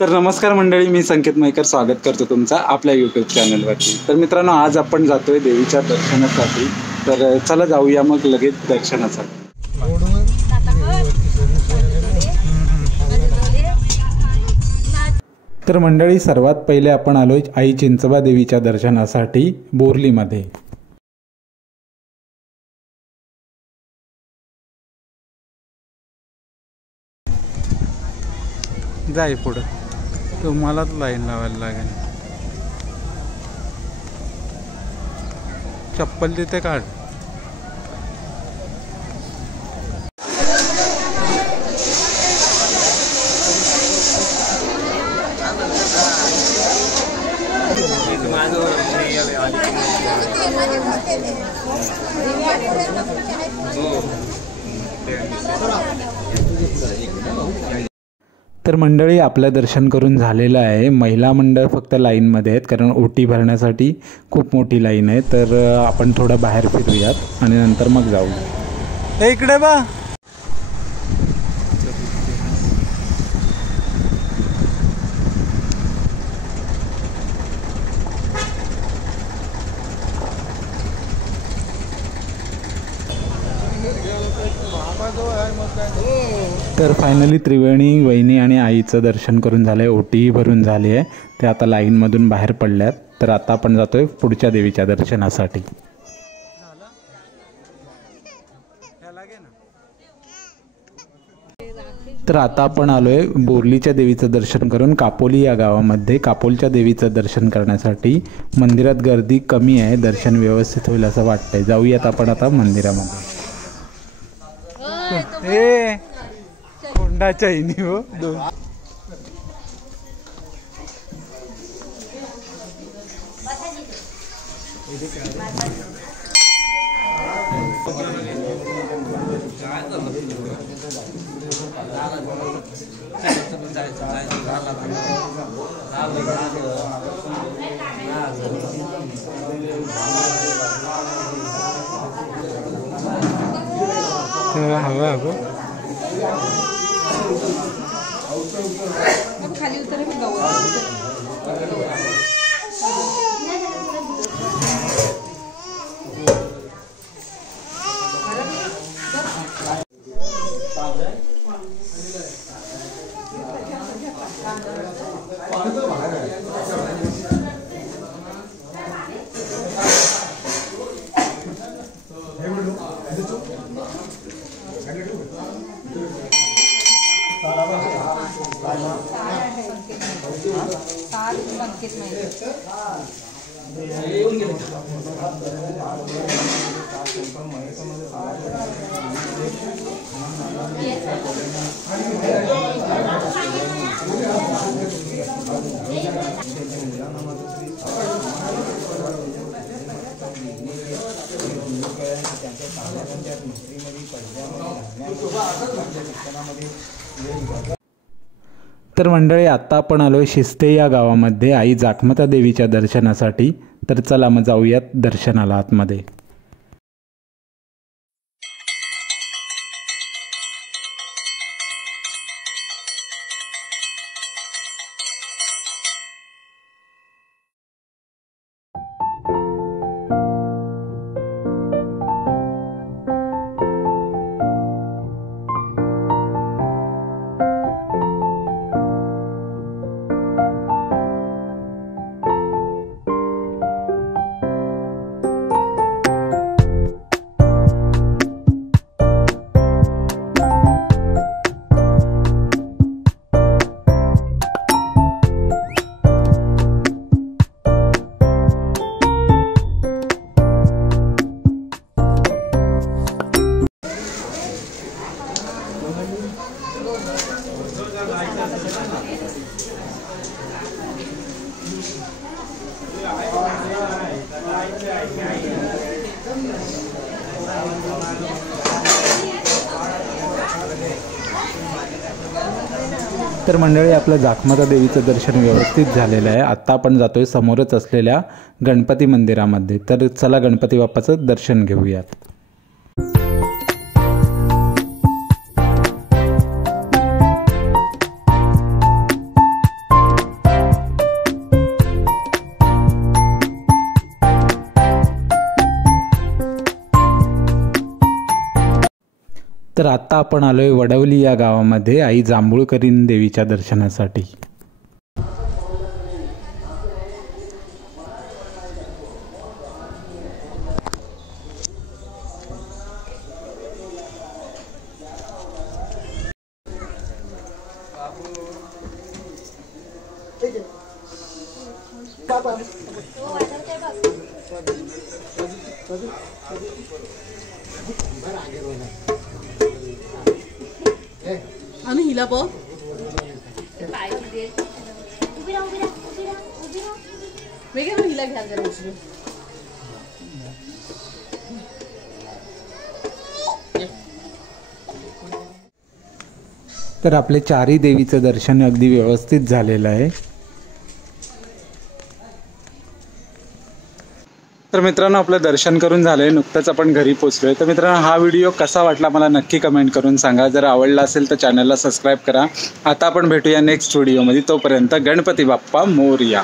तर नमस्कार मंडळी, मी संकेत मयेकर स्वागत करतो तुमचा आपल्या यूट्यूब चॅनलवरती। तर मित्रांनो, आज आपण जातोय देवीच्या दर्शनासाठी। तर चला जाऊया मग लगेच दर्शनासाठी। तर मंडळी, सर्वात पहिले आपण आलोय आई चिंचबा देवीच्या दर्शनासाठी बोरलीमध्ये। जाय पुढं, तुम्हालाच लाईन लावायला लागेल। चप्पल तिथे काढ। तर मंडळी, आपलं दर्शन करून झालेलं आहे। महिला मंडळ फक्त लाईनमध्ये आहेत, कारण ओटी भरण्यासाठी खूप मोठी लाईन आहे। तर आपण थोडं बाहेर फिरूयात आणि नंतर मग जाऊ। इकडे बा। तर फायनली त्रिवेणी वहिनी आणि आईचं दर्शन करून झालंय, ओटीही भरून झाली आहे। ते आता लाईनमधून बाहेर पडल्यात। तर आता आपण जातोय पुढच्या देवीच्या दर्शनासाठी। तर आता आपण आलोय बोरलीच्या देवीचं दर्शन करून कापोली या गावामध्ये। कापोलच्या देवीचं दर्शन करण्यासाठी मंदिरात गर्दी कमी आहे, दर्शन व्यवस्थित होईल असं वाटतंय। जाऊयात आपण आता मंदिरामध्ये। ए कोंडाच्या इनी हो दोन। हवा हो खाली उतरे मी गाव। तर मंडळी, आता आपण आलोय शिस्ते या गावामध्ये आई जाखमाता देवीच्या दर्शनासाठी। तर चला मग जाऊयात दर्शनाला आतमध्ये। तर मंडळी, आपलं जाखमाता देवीचं दर्शन व्यवस्थित झालेलं आहे। आत्ता आपण जातोय समोरच असलेल्या गणपती मंदिरामध्ये। तर चला गणपती बाप्पाचं दर्शन घेऊयात। तर आत्ता आपण आलोय वडवली या गावामध्ये आई जांभूळकरीण देवीच्या दर्शनासाठी। आणि हिला बघ वेगळं हिला घ्या जरा उचलून। तर आपले चारही देवीचं दर्शन अगदी व्यवस्थित झालेलं आहे। तर मित्रांनो आपलं दर्शन करून झालंय, नुकतंच आपण घरी पोहोचलोय। तर मित्रांनो हा व्हिडिओ कसा वाटला मला नक्की कमेंट करून सांगा। जर आवडला असेल तर चॅनलला सबस्क्राईब करा। आता आपण भेटूया नेक्स्ट व्हिडिओमध्ये, तोपर्यंत गणपती बाप्पा मोरया।